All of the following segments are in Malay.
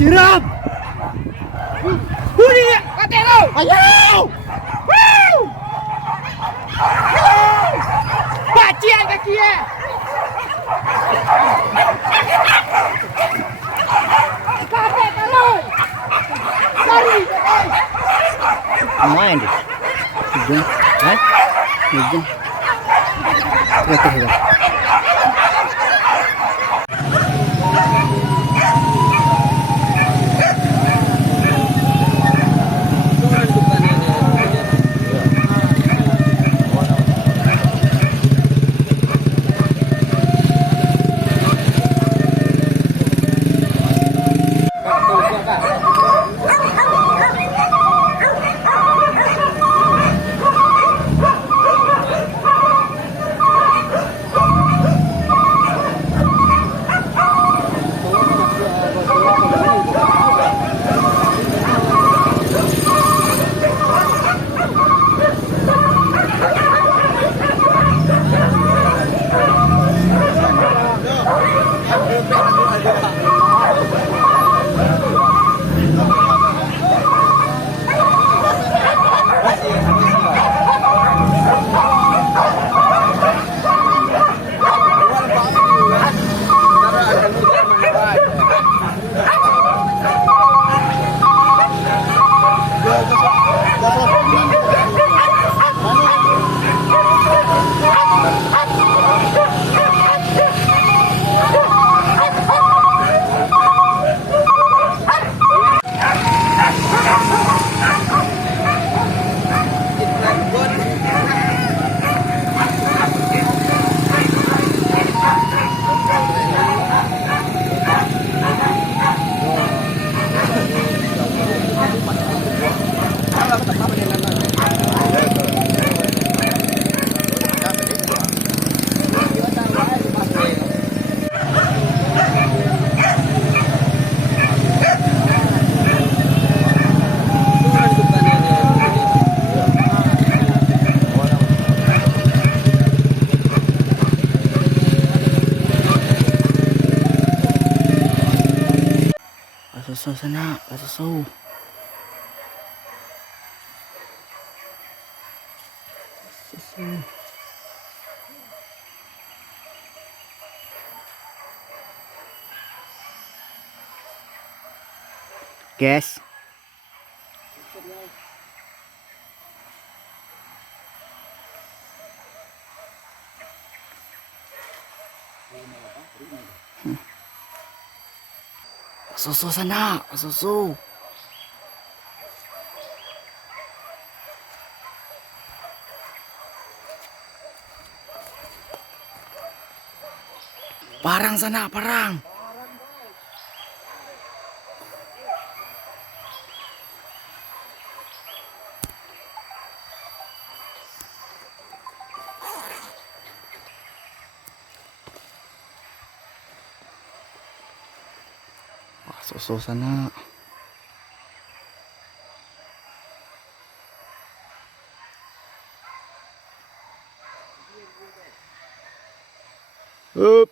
Siram. Huni dia. Kata kau. Ayo. Woo. Bacian kaki eh. Kata kalau. Lari. Main dia. Hujung. Ha? Hujung. Kata dia. Susu sana, susu. Susu. Gas. Susu sana, susu. Parang sana, parang. Susu sana. Up.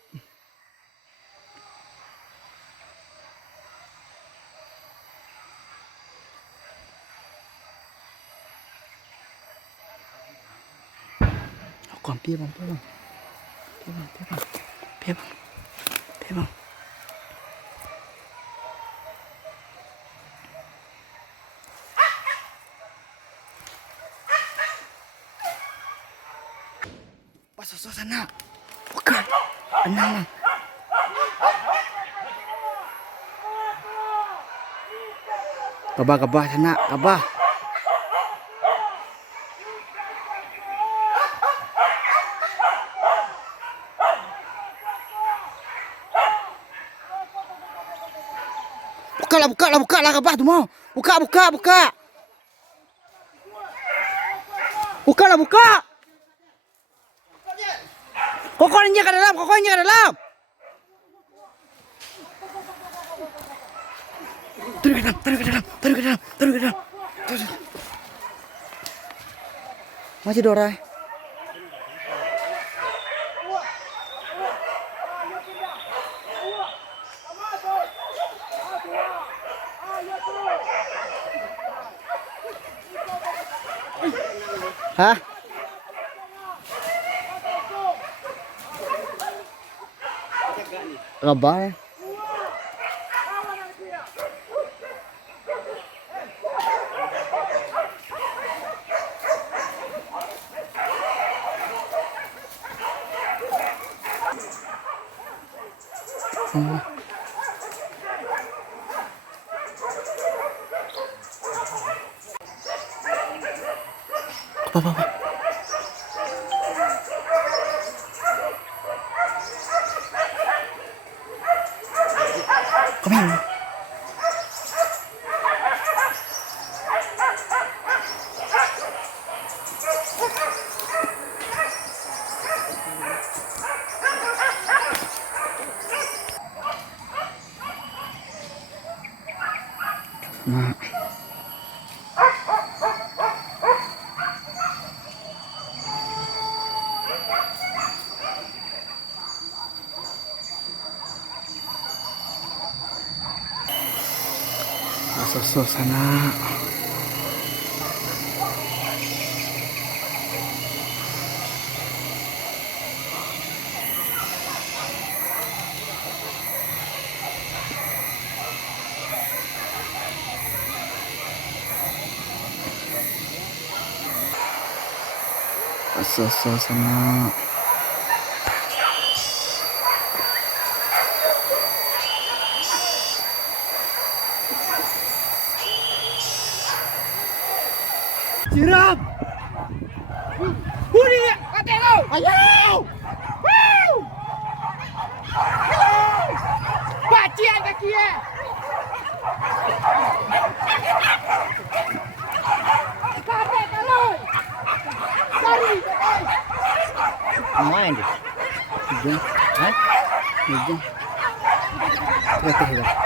Còn pia bang, pia bang. Pia bang, pia bang. Pia bang. Pia bang. Susu sana. Bukan. Enang. Kabah sana, kabah. Buka lah kabah tu mau. Buka. Buka. Kokonya ke dalam. Taruh ke dalam. Masih Dora. Hah? Rabah. Apa? Come here. Nah. Suasana suasana Siram! Huli! Katero! Ayaw! Woo! Bacian kaki ya! Kakek kalau! Cari! Main deh. Hujung. Hah? Hujung. Lihat.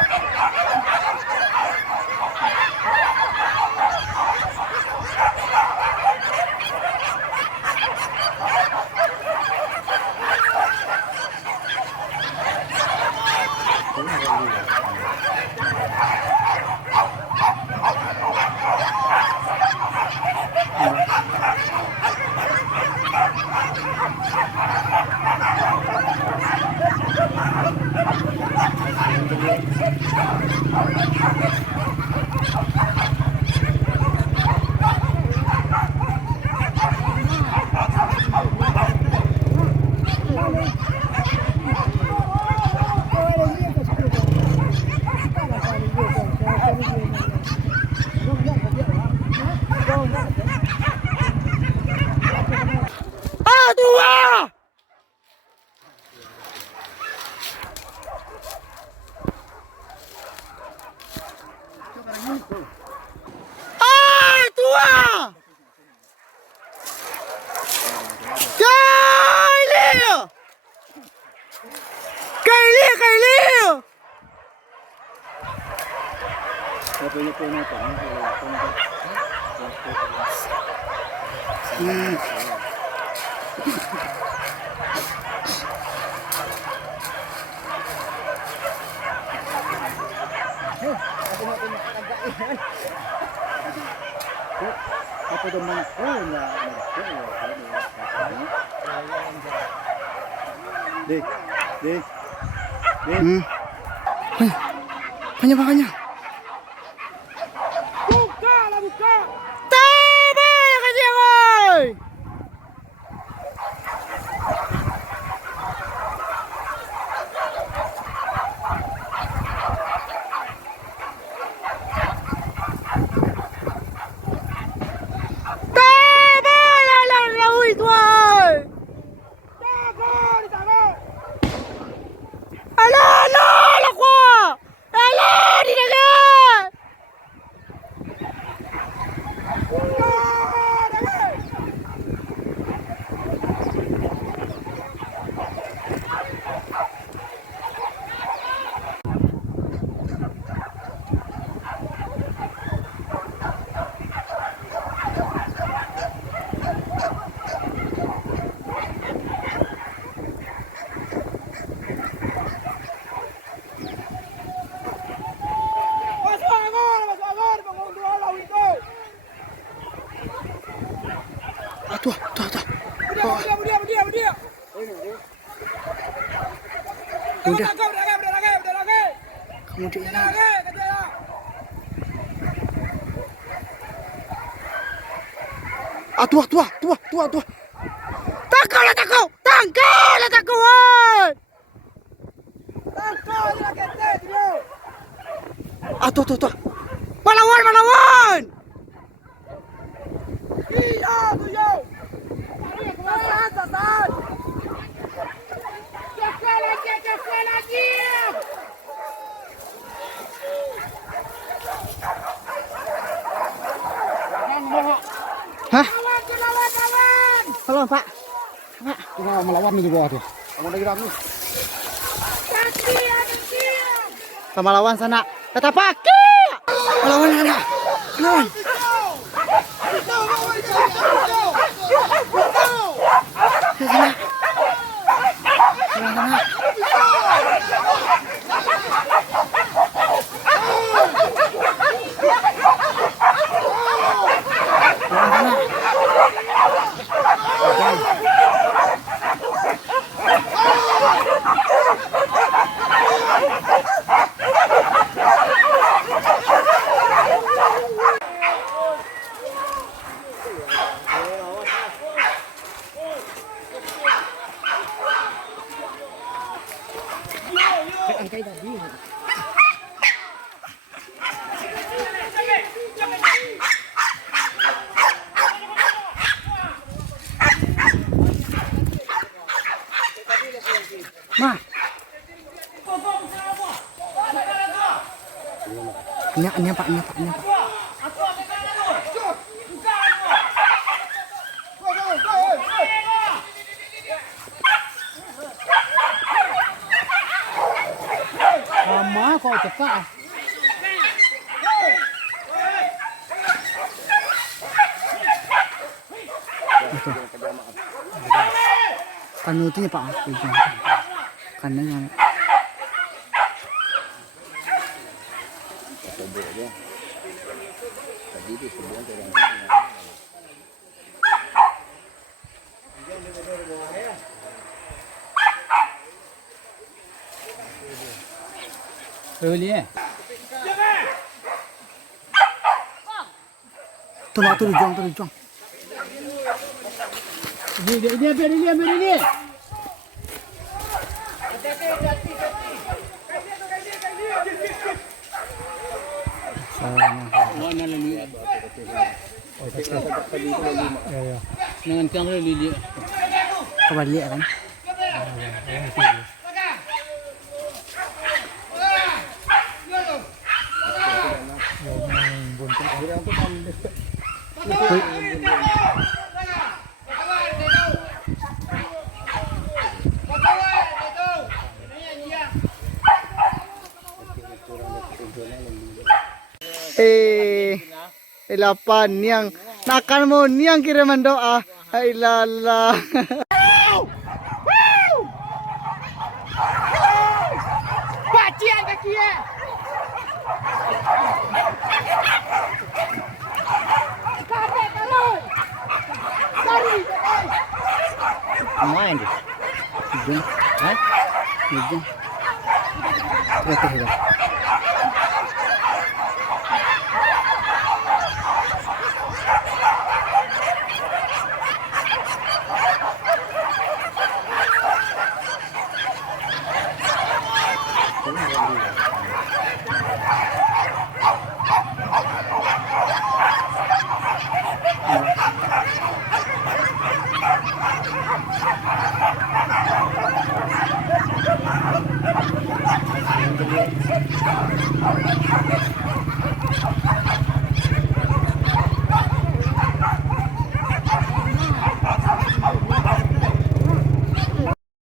Makanya. Buka lah, buka. Tabah kasih boy. Tabah lah laui tuai. Tabah di tangan. Alah lah kuah. Alah di tangan. Tuh, tuh, tuh. Oh, Dia. udah. Udah. Kamu dia. Ah, tuh. Tangkap lah, woi. Ah, tuh. Melawan. Iya, tuh. Tahan. Jaga lagi. Hah? Lawan. Halo, Pak. Kita melawan nih di bawah tuh. Kamu lagi rame. Kaki. Sama lawan sana. Kata paki. Melawan sana. Lawan. Sana. Ma. Ini Pak. Lama kok cepat. Kanutnya Pak. Kanan. Boleh. Tuh dijuang. Ini biar ini. Mana lagi? Ya. Dengan tiang lili. Kebalik kan? Delapan yang nakan mo niang kiriman doa. Hai lala. Bacian kaki ya. Main deh. Ujung. Hah? Ujung. Lihat.